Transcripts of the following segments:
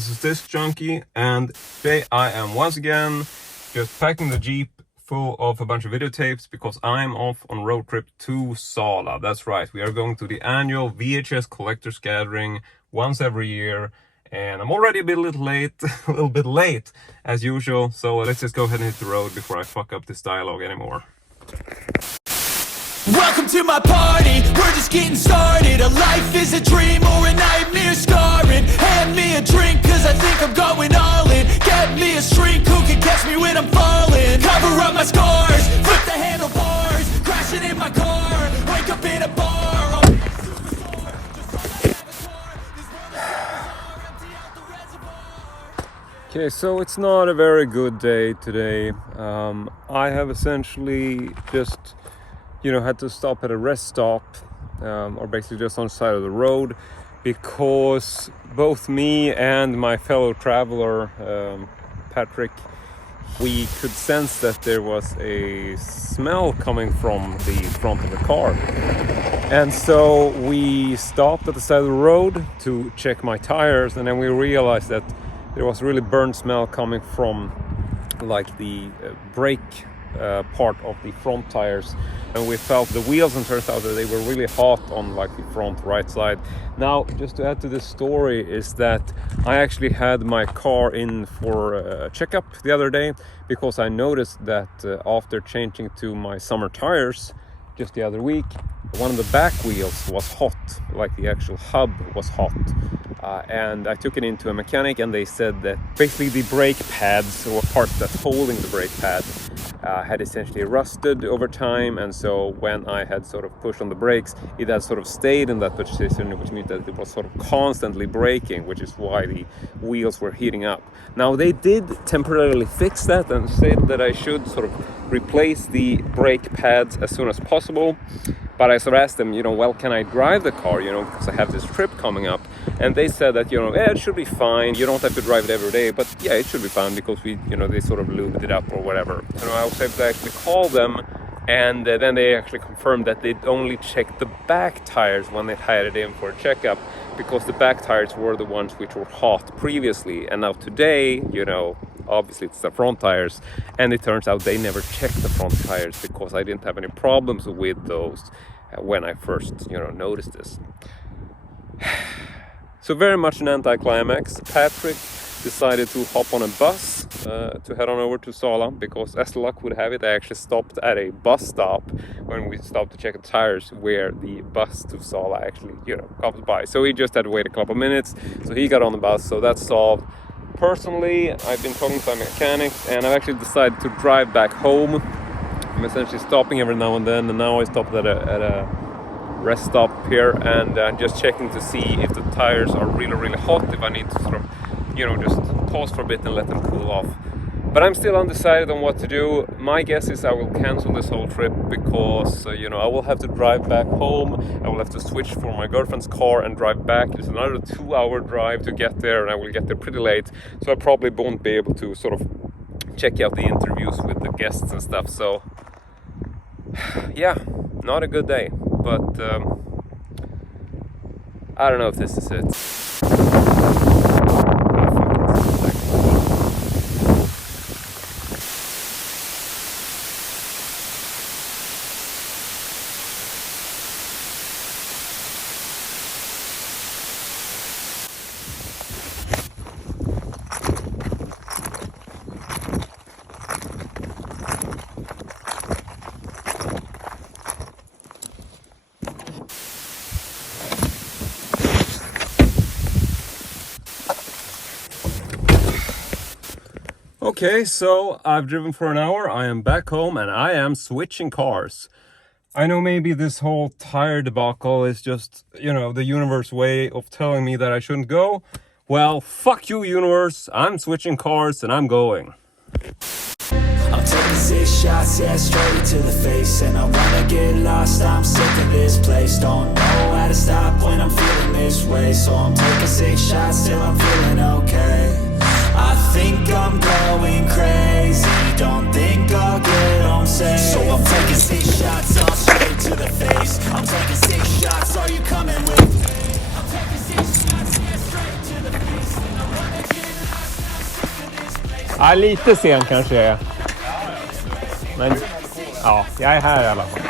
this is Disc Junkie, and today I am once again just packing the Jeep full of a bunch of videotapes because I'm off on a road trip to Sala. That's right, we are going to the annual VHS Collectors Gathering once every year, and I'm already a little bit late as usual, so let's just go ahead and hit the road before I fuck up this dialogue anymore. Welcome to my party, we're just getting started. A life is a dream or a nightmare scarring. Hand me a drink cause I think I'm going all in. Get me a shrink who can catch me when I'm falling. Cover up my scars, flip the handlebars. Crashing in my car, wake up in a bar. Okay, so it's not a very good day today. I have essentially just had to stop at a rest stop, or basically just on the side of the road, because both me and my fellow traveler, Patrick, we could sense that there was a smell coming from the front of the car. And so we stopped at the side of the road to check my tires, and then we realized that there was really burnt smell coming from like the brake part of the front tires, and we felt the wheels, and turns out that they were really hot on like the front right side. Now, just to add to this story is that I actually had my car in for a checkup the other day because I noticed that after changing to my summer tires just the other week, one of the back wheels was hot, like the actual hub was hot. And I took it into a mechanic, and they said that basically the brake pads, or parts that's holding the brake pad, had essentially rusted over time, and so when I had sort of pushed on the brakes, it had sort of stayed in that position, which means that it was sort of constantly braking, which is why the wheels were heating up. Now, they did temporarily fix that and said that I should sort of replace the brake pads as soon as possible. But I sort of asked them, well, can I drive the car, because I have this trip coming up. And they said that, it should be fine. You don't have to drive it every day. But yeah, it should be fine because they sort of lubed it up or whatever. I was able to actually call them. And then they actually confirmed that they'd only checked the back tires when they had it in for a checkup, because the back tires were the ones which were hot previously. And now today, obviously it's the front tires, and it turns out they never checked the front tires because I didn't have any problems with those when I first, noticed this. So very much an anticlimax. Patrick decided to hop on a bus to head on over to Sala because, as luck would have it, I actually stopped at a bus stop when we stopped to check the tires where the bus to Sala actually, comes by. So he just had to wait a couple of minutes, so he got on the bus, so that's solved. Personally, I've been talking to my mechanic, and I've actually decided to drive back home. I'm essentially stopping every now and then, and now I stopped at a rest stop here, and just checking to see if the tires are really, really hot, if I need to sort of, just pause for a bit and let them cool off. But I'm still undecided on what to do. My guess is I will cancel this whole trip because, I will have to drive back home. I will have to switch for my girlfriend's car and drive back. It's another 2-hour drive to get there, and I will get there pretty late. So I probably won't be able to sort of check out the interviews with the guests and stuff. So, yeah, not a good day. But I don't know if this is it. Okay, so I've driven for an hour, I am back home, and I am switching cars. I know maybe this whole tire debacle is just, the universe way of telling me that I shouldn't go. Well, fuck you, universe. I'm switching cars and I'm going. I'm taking 6 shots, yeah, straight to the face. And I wanna get lost, I'm sick of this place. Don't know how to stop when I'm feeling this way. So I'm taking 6 shots till I'm feeling okay. I think I'm going crazy, don't think I'll get home safe. So I'm taking 6 shots, all straight to the face. I'm taking 6 shots, are you coming with me? I'm taking 6 shots, yeah, straight to the face. And I wanna get Ja, lite sen kanske jag är. Men ja, jag är här i alla fall.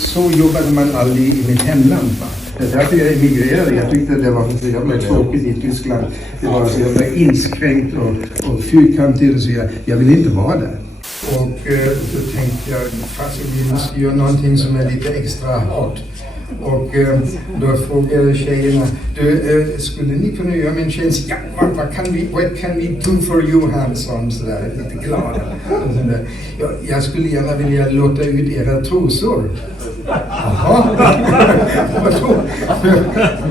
Så jobbade man aldrig i mitt hemland. Va? Det är därför jag emigrerade. Jag tyckte det var så jävla tråkigt i Tyskland. Det var så jävla inskränkt och fyrkantigt. Och så jag vill inte vara där. Och så tänkte jag, fast vi måste göra någonting som är lite extra hårt. Och då frågade jag tjejerna, skulle ni kunna göra min tjänst? Ja, what can we do for you, Hansson? Sådär, lite glada. Jag skulle gärna vilja låta ut era trosor. Jaha,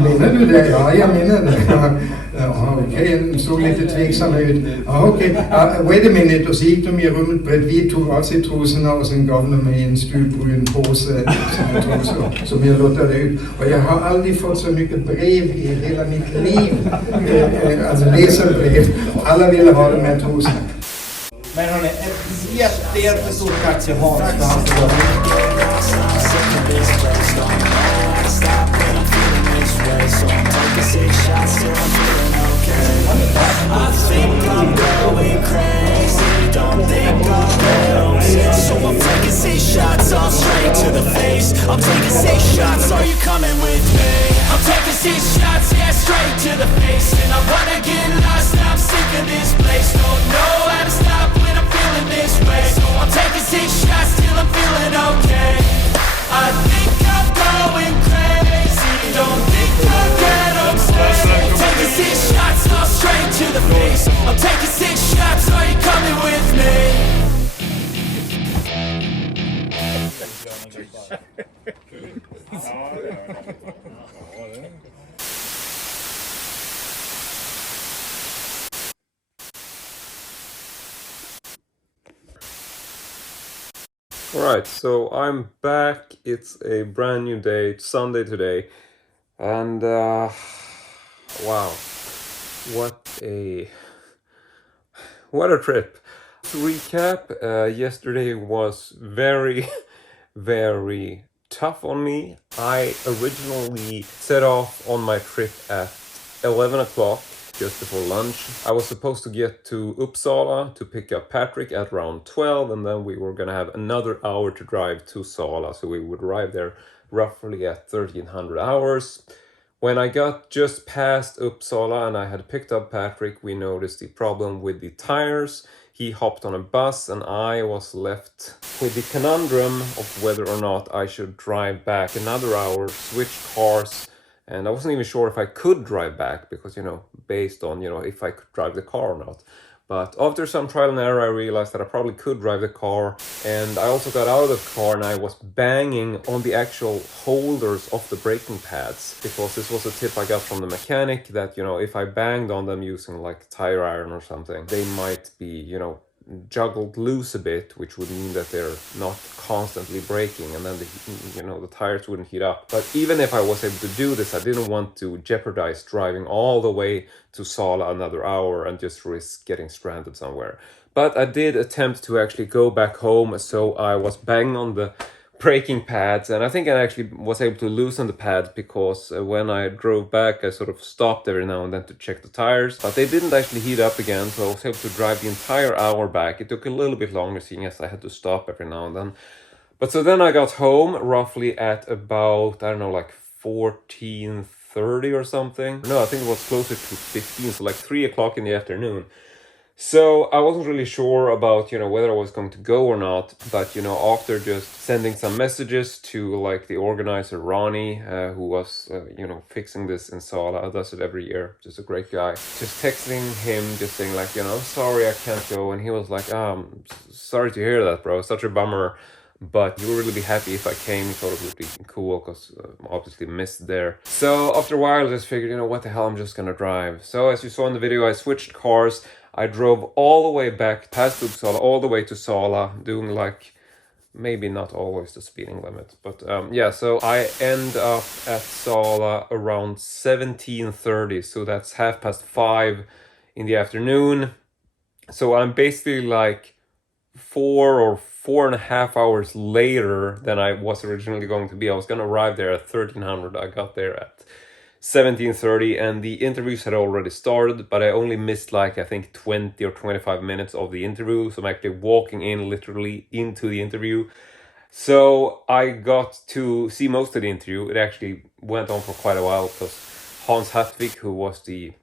menar du det? Ja, jag menar det. Okej, såg lite tveksam ut. Wait a minute. Och så gick de i rummet bredvid, tog av sig trosorna och sen gav de mig en stupbrun påse som jag lottade ut. Och jag har aldrig fått så mycket brev i hela mitt liv. Alltså läsarbrev. Alla ville ha de här trosorna. Men hörni, ett jättestort tack till Hans. I think I'm going crazy, don't think I'll let them. So I'm taking 6 shots all straight to the face. I'm taking 6 shots, are you coming with me? I'm taking 6 shots, yeah, straight to the face. And I wanna get lost, I'm sick of this place. Don't know how to stop when I'm feeling this way. So I'm taking 6 shots till I'm feeling okay. I think I'm going crazy, don't think I'll get upset. Taking 6 shots all straight to the face. I'm taking 6 shots, are you coming with me? Alright, so I'm back. It's a brand new day. It's Sunday today. And wow. What a trip. To recap, yesterday was very, very tough on me. I originally set off on my trip at 11 o'clock, just before lunch. I was supposed to get to Uppsala to pick up Patrick at around 12, and then we were gonna have another hour to drive to Sala, so we would arrive there roughly at 1300 hours. When I got just past Uppsala and I had picked up Patrick, we noticed the problem with the tires. He hopped on a bus and I was left with the conundrum of whether or not I should drive back another hour, switch cars, and I wasn't even sure if I could drive back because, based on, if I could drive the car or not. But after some trial and error, I realized that I probably could drive the car, and I also got out of the car and I was banging on the actual holders of the braking pads, because this was a tip I got from the mechanic that, if I banged on them using like tire iron or something, they might be, juggled loose a bit, which would mean that they're not constantly braking, and then the tires wouldn't heat up. But even if I was able to do this, I didn't want to jeopardize driving all the way to Sala another hour and just risk getting stranded somewhere. But I did attempt to actually go back home, so I was banging on the braking pads, and I think I actually was able to loosen the pads because when I drove back I sort of stopped every now and then to check the tires, but they didn't actually heat up again, so I was able to drive the entire hour back. It took a little bit longer, seeing as I had to stop every now and then. But so then I got home roughly at about, I don't know, like 14:30 or something. No, I think it was closer to 15, so like 3 o'clock in the afternoon. So I wasn't really sure about, whether I was going to go or not. But, after just sending some messages to like the organizer, Ronnie, who was, fixing this in Sala, does it every year, just a great guy. Just texting him, just saying like, sorry, I can't go. And he was like, sorry to hear that, bro. Such a bummer. But you would really be happy if I came. Thought it would be cool because obviously missed there. So after a while I just figured, what the hell, I'm just gonna drive. So as you saw in the video, I switched cars. I drove all the way back past Uppsala, all the way to Sala, doing like maybe not always the speeding limit, but yeah, so I end up at Sala around 17:30, so that's 5:30 in the afternoon. So I'm basically like 4 or 4.5 hours later than I was originally going to be. I was going to arrive there at 1300. I got there at 17:30, and the interviews had already started, but I only missed like I think 20 or 25 minutes of the interview. So I'm actually walking in literally into the interview. So I got to see most of the interview. It actually went on for quite a while because Hans Hartvig, who was the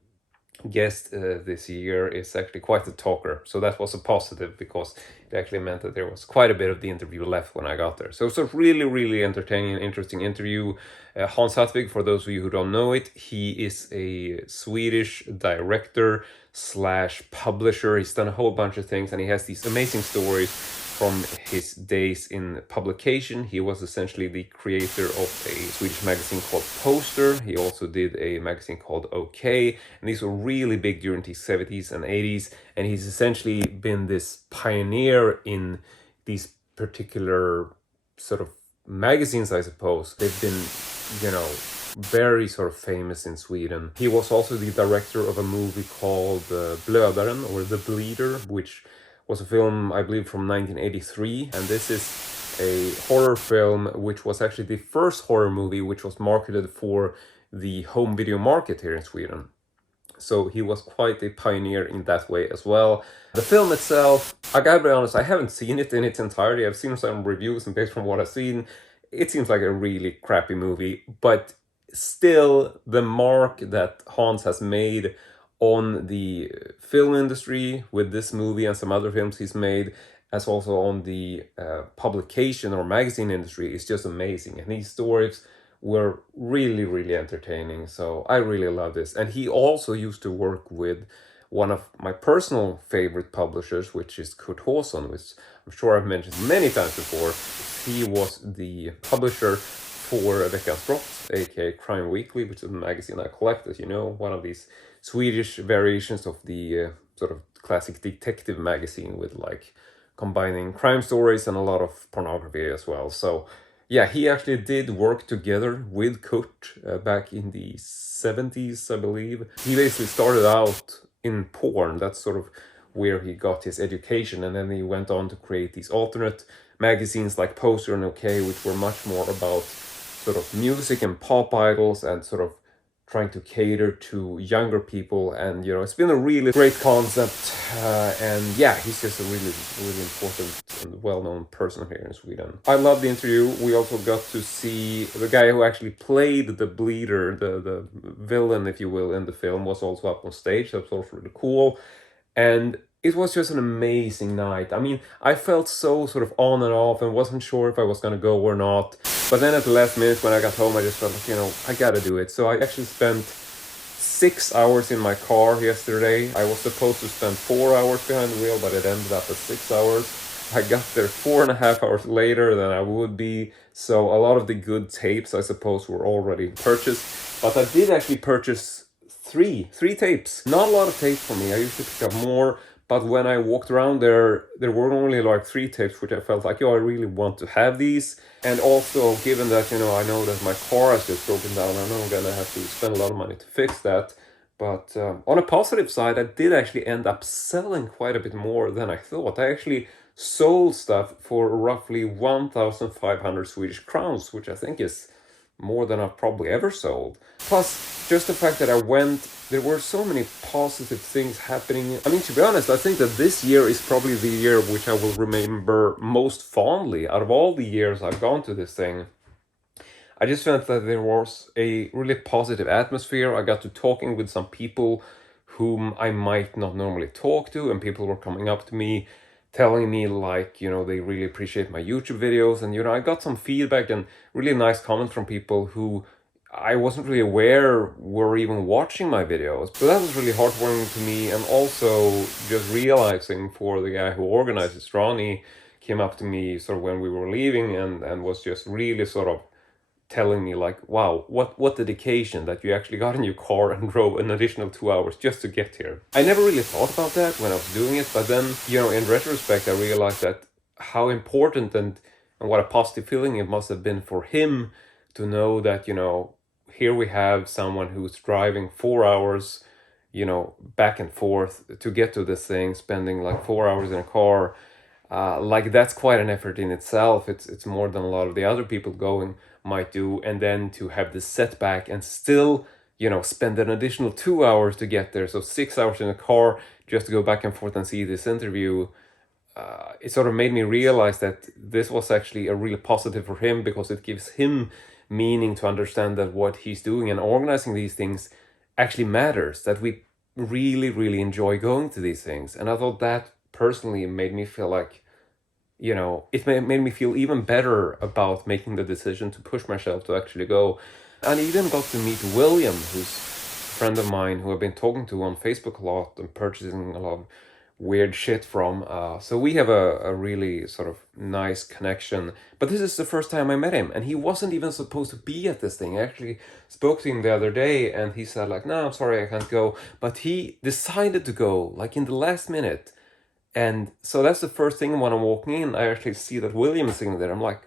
guest this year, is actually quite a talker. So that was a positive because it actually meant that there was quite a bit of the interview left when I got there. So it's a really, really entertaining and interesting interview. Hans Hartvig, for those of you who don't know it, he is a Swedish director slash publisher. He's done a whole bunch of things and he has these amazing stories from his days in publication. He was essentially the creator of a Swedish magazine called Poster. He also did a magazine called OK, and these were really big during the 70s and 80s. And he's essentially been this pioneer in these particular sort of magazines, I suppose. They've been, very sort of famous in Sweden. He was also the director of a movie called Blödaren, or The Bleeder, which was a film, I believe, from 1983. And this is a horror film, which was actually the first horror movie which was marketed for the home video market here in Sweden. So he was quite a pioneer in that way as well. The film itself, I gotta be honest, I haven't seen it in its entirety. I've seen some reviews, and based on what I've seen, it seems like a really crappy movie. But still, the mark that Hans has made on the film industry with this movie and some other films he's made, as also on the publication or magazine industry, is just amazing. And these stories were really, really entertaining. So I really love this. And he also used to work with one of my personal favorite publishers, which is Kurt Hausson, which I'm sure I've mentioned many times before. He was the publisher for Veckans Brott, aka Crime Weekly, which is a magazine I collect, as you know, one of these Swedish variations of the sort of classic detective magazine with like combining crime stories and a lot of pornography as well. So yeah, he actually did work together with Kurt back in the 70s, I believe. He basically started out in porn. That's sort of where he got his education, and then he went on to create these alternate magazines like Poster and OK, which were much more about sort of music and pop idols and sort of trying to cater to younger people. And it's been a really great concept, and yeah, he's just a really, really important and well-known person here in Sweden. I love the interview. We also got to see the guy who actually played the Bleeder, the villain, if you will, in the film, was also up on stage. That was also really cool. And it was just an amazing night. I mean, I felt so sort of on and off and wasn't sure if I was going to go or not. But then at the last minute when I got home, I just felt like, I gotta do it. So I actually spent 6 hours in my car yesterday. I was supposed to spend 4 hours behind the wheel, but it ended up at 6 hours. I got there 4.5 hours later than I would be. So a lot of the good tapes, I suppose, were already purchased. But I did actually purchase three tapes. Not a lot of tapes for me. I usually pick up more. But when I walked around there were only like 3 tapes, which I felt like, I really want to have these. And also, given that, I know that my car has just broken down, I know I'm gonna have to spend a lot of money to fix that. But on a positive side, I did actually end up selling quite a bit more than I thought. I actually sold stuff for roughly 1,500 Swedish crowns, which I think is more than I've probably ever sold. Plus, just the fact that I went, there were so many positive things happening. I mean, to be honest, I think that this year is probably the year which I will remember most fondly. Out of all the years I've gone to this thing, I just felt that there was a really positive atmosphere. I got to talking with some people whom I might not normally talk to, and people were coming up to me telling me like, they really appreciate my YouTube videos. And, I got some feedback and really nice comments from people who I wasn't really aware were even watching my videos. So that was really heartwarming to me. And also just realizing for the guy who organized it, Ronnie, came up to me sort of when we were leaving and was just really sort of telling me like, wow, what dedication that you actually got in your car and drove an additional 2 hours just to get here. I never really thought about that when I was doing it, but then, in retrospect, I realized that how important and what a positive feeling it must have been for him to know that, here we have someone who's driving 4 hours, back and forth to get to this thing, spending like 4 hours in a car. like that's quite an effort in itself. It's more than a lot of the other people going might do, and then to have this setback and still, you know, spend an additional 2 hours to get there, so 6 hours in a car just to go back and forth and see this interview. It sort of made me realize that this was actually a real positive for him, because it gives him meaning to understand that what he's doing and organizing these things actually matters, that we really, really enjoy going to these things. And I thought that personally made me feel like, you know, it made me feel even better about making the decision to push myself to actually go. And I even got to meet William, who's a friend of mine who I've been talking to on Facebook a lot and purchasing a lot of weird shit from. So we have a really sort of nice connection. But this is the first time I met him, and he wasn't even supposed to be at this thing. I actually spoke to him the other day, and he said like, "No, I'm sorry, I can't go." But he decided to go like in the last minute. And so that's the first thing when I'm walking in, I actually see that William is sitting there. I'm like,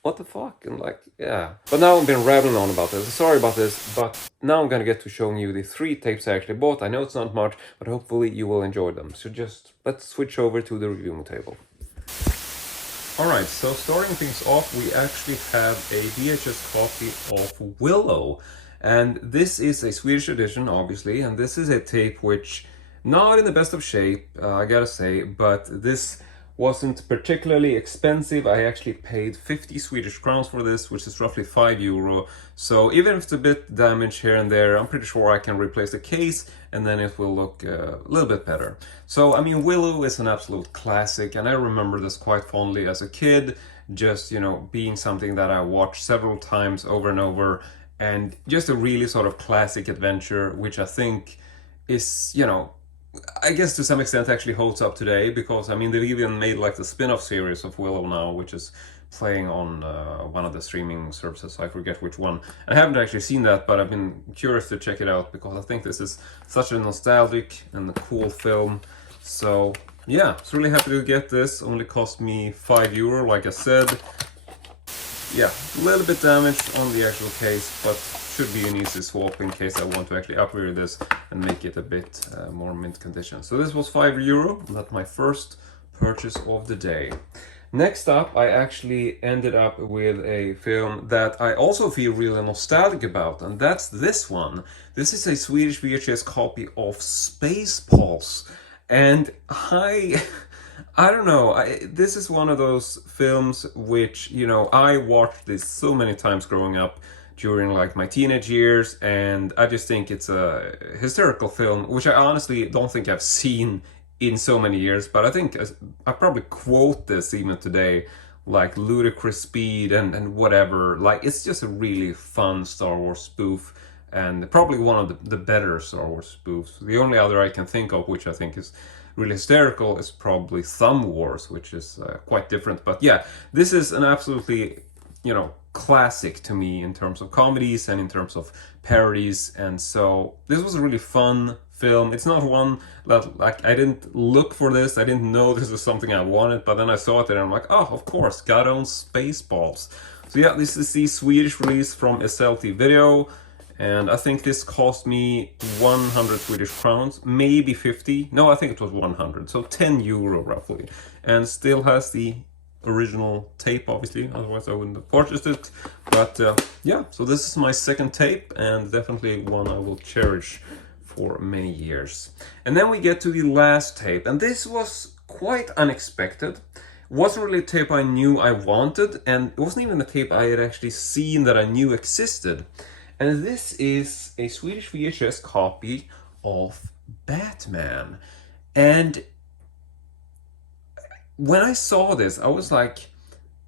what the fuck? And like, yeah. But now I've been rambling on about this. Sorry about this, but now I'm gonna get to showing you the 3 tapes I actually bought. I know it's not much, but hopefully you will enjoy them. So just let's switch over to the reviewing table. Alright, so starting things off, we actually have a VHS copy of Willow. And this is a Swedish edition, obviously, and this is a tape which, not in the best of shape, I gotta say, but this wasn't particularly expensive. I actually paid 50 Swedish crowns for this, which is roughly €5. So even if it's a bit damaged here and there, I'm pretty sure I can replace the case and then it will look a little bit better. So, I mean, Willow is an absolute classic, and I remember this quite fondly as a kid, just, you know, being something that I watched several times over and over, and just a really sort of classic adventure, which I think is, you know, I guess to some extent actually holds up today, because I mean they've even made like the spin-off series of Willow now, which is playing on one of the streaming services, I forget which one. I haven't actually seen that, but I've been curious to check it out because I think this is such a nostalgic and a cool film. So yeah, I was really happy to get this. Only cost me €5, like I said. Yeah, a little bit damaged on the actual case, but should be an easy swap in case I want to actually upgrade this and make it a bit more mint condition. So this was €5. That's my first purchase of the day. Next up, I actually ended up with a film that I also feel really nostalgic about, and that's this one. This is a Swedish VHS copy of Spaceballs, and I don't know, this is one of those films which, you know, I watched this so many times growing up during like my teenage years, and I just think it's a hysterical film, which I honestly don't think I've seen in so many years, but I think I probably quote this even today, like ludicrous speed and whatever. Like, it's just a really fun Star Wars spoof, and probably one of the better Star Wars spoofs. The only other I can think of which I think is really hysterical is probably Thumb Wars, which is quite different. But yeah, this is an absolutely, you know, classic to me in terms of comedies and in terms of parodies. And so this was a really fun film. It's not one that, like, I didn't look for this, I didn't know this was something I wanted, but then I saw it and I'm like, oh, of course, God owns Spaceballs. So yeah, this is the Swedish release from SLT Video, and I think this cost me 100 Swedish crowns, maybe 50. No, I think it was 100, so €10 roughly, and still has the original tape, obviously, otherwise I wouldn't have purchased it. But yeah, so this is my second tape, and definitely one I will cherish for many years. And then we get to the last tape, and this was quite unexpected. Wasn't really a tape I knew I wanted, and it wasn't even a tape I had actually seen that I knew existed. And this is a Swedish VHS copy of Batman. And when I saw this, I was like,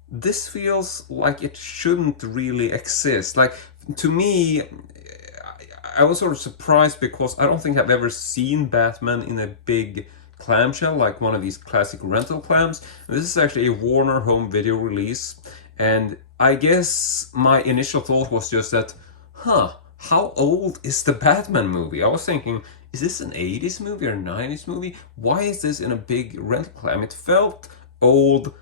this feels like it shouldn't really exist. Like, to me, I was sort of surprised because I don't think I've ever seen Batman in a big clamshell, like one of these classic rental clams. And this is actually a Warner home video release. And I guess my initial thought was just that, how old is the Batman movie? I was thinking, is this an 80s movie or 90s movie? Why is this in a big rental clam? It felt old,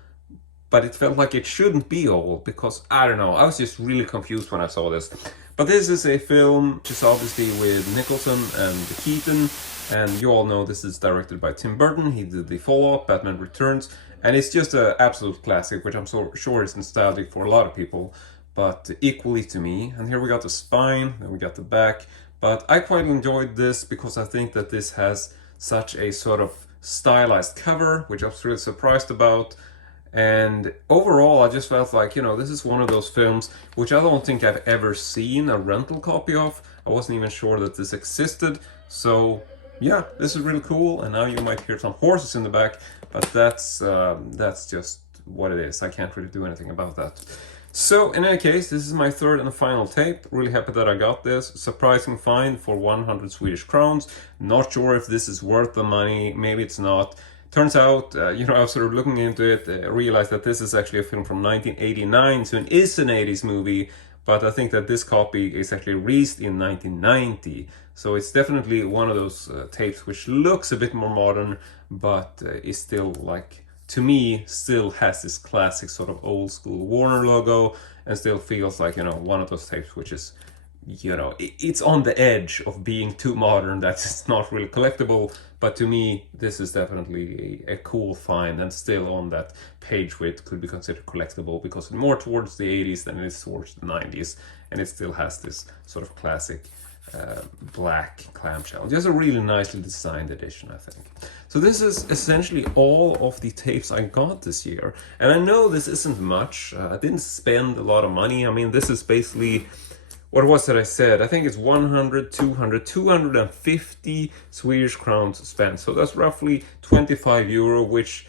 but it felt like it shouldn't be old because, I don't know, I was just really confused when I saw this. But this is a film which is obviously with Nicholson and Keaton, and you all know this is directed by Tim Burton. He did the follow-up, Batman Returns, and it's just an absolute classic, which I'm so sure is nostalgic for a lot of people, but equally to me. And here we got the spine, and we got the back, but I quite enjoyed this because I think that this has such a sort of stylized cover, which I was really surprised about. And overall, I just felt like, you know, this is one of those films which I don't think I've ever seen a rental copy of. I wasn't even sure that this existed. So yeah, this is really cool. And now you might hear some horses in the back, but that's just what it is. I can't really do anything about that. So in any case, this is my third and final tape. Really happy that I got this. Surprising find for 100 Swedish crowns. Not sure if this is worth the money. Maybe it's not. Turns out, you know, I was sort of looking into it, realized that this is actually a film from 1989, so it is an 80s movie, but I think that this copy is actually released in 1990. So it's definitely one of those tapes which looks a bit more modern, but is still, like, to me, still has this classic sort of old school Warner logo, and still feels like, you know, one of those tapes which is, you know, it's on the edge of being too modern, that it's not really collectible, but to me this is definitely a cool find, and still on that page where it could be considered collectible, because it's more towards the 80s than it is towards the 90s, and it still has this sort of classic black clamshell. Just a really nicely designed edition, I think. So this is essentially all of the tapes I got this year, and I know this isn't much. I didn't spend a lot of money. I mean, this is basically, what was it I said? I think it's 100, 200, 250 Swedish crowns spent. So that's roughly 25 euro, which,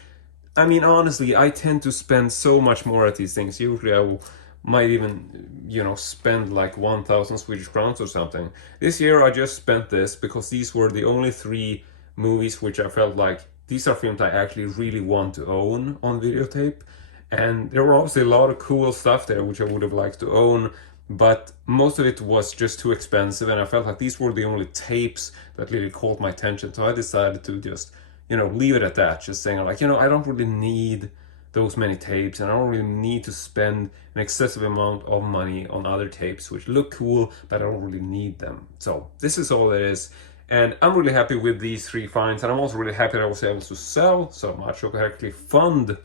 I mean, honestly, I tend to spend so much more at these things. Usually I might even, you know, spend like 1,000 Swedish crowns or something. This year I just spent this because these were the only 3 movies which I felt like these are films I actually really want to own on videotape. And there were obviously a lot of cool stuff there which I would have liked to own, but most of it was just too expensive, and I felt like these were the only tapes that really caught my attention. So I decided to just, you know, leave it at that, just saying like, you know, I don't really need those many tapes, and I don't really need to spend an excessive amount of money on other tapes which look cool, but I don't really need them. So this is all it is, and I'm really happy with these 3 finds, and I'm also really happy that I was able to sell so much. I could actually fund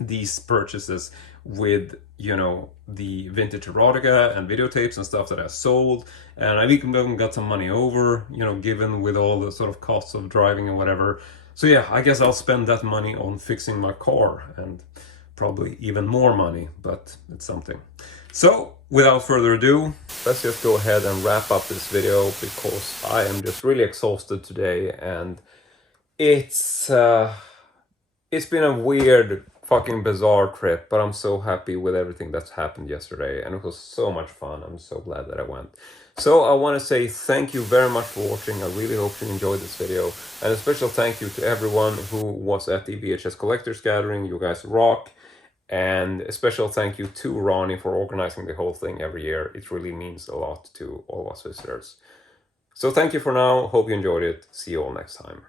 these purchases with, you know, the vintage erotica and videotapes and stuff that I sold, and I've even got some money over, you know, given with all the sort of costs of driving and whatever. So yeah, I guess I'll spend that money on fixing my car, and probably even more money, but it's something. So without further ado, let's just go ahead and wrap up this video, because I am just really exhausted today, and it's been a weird, fucking bizarre trip, but I'm so happy with everything that's happened yesterday, and it was so much fun. I'm so glad that I went. So I want to say thank you very much for watching. I really hope you enjoyed this video, and a special thank you to everyone who was at the VHS Collectors Gathering. You guys rock. And a special thank you to Ronnie for organizing the whole thing every year. It really means a lot to all of us visitors. So thank you for now. Hope you enjoyed it. See you all next time.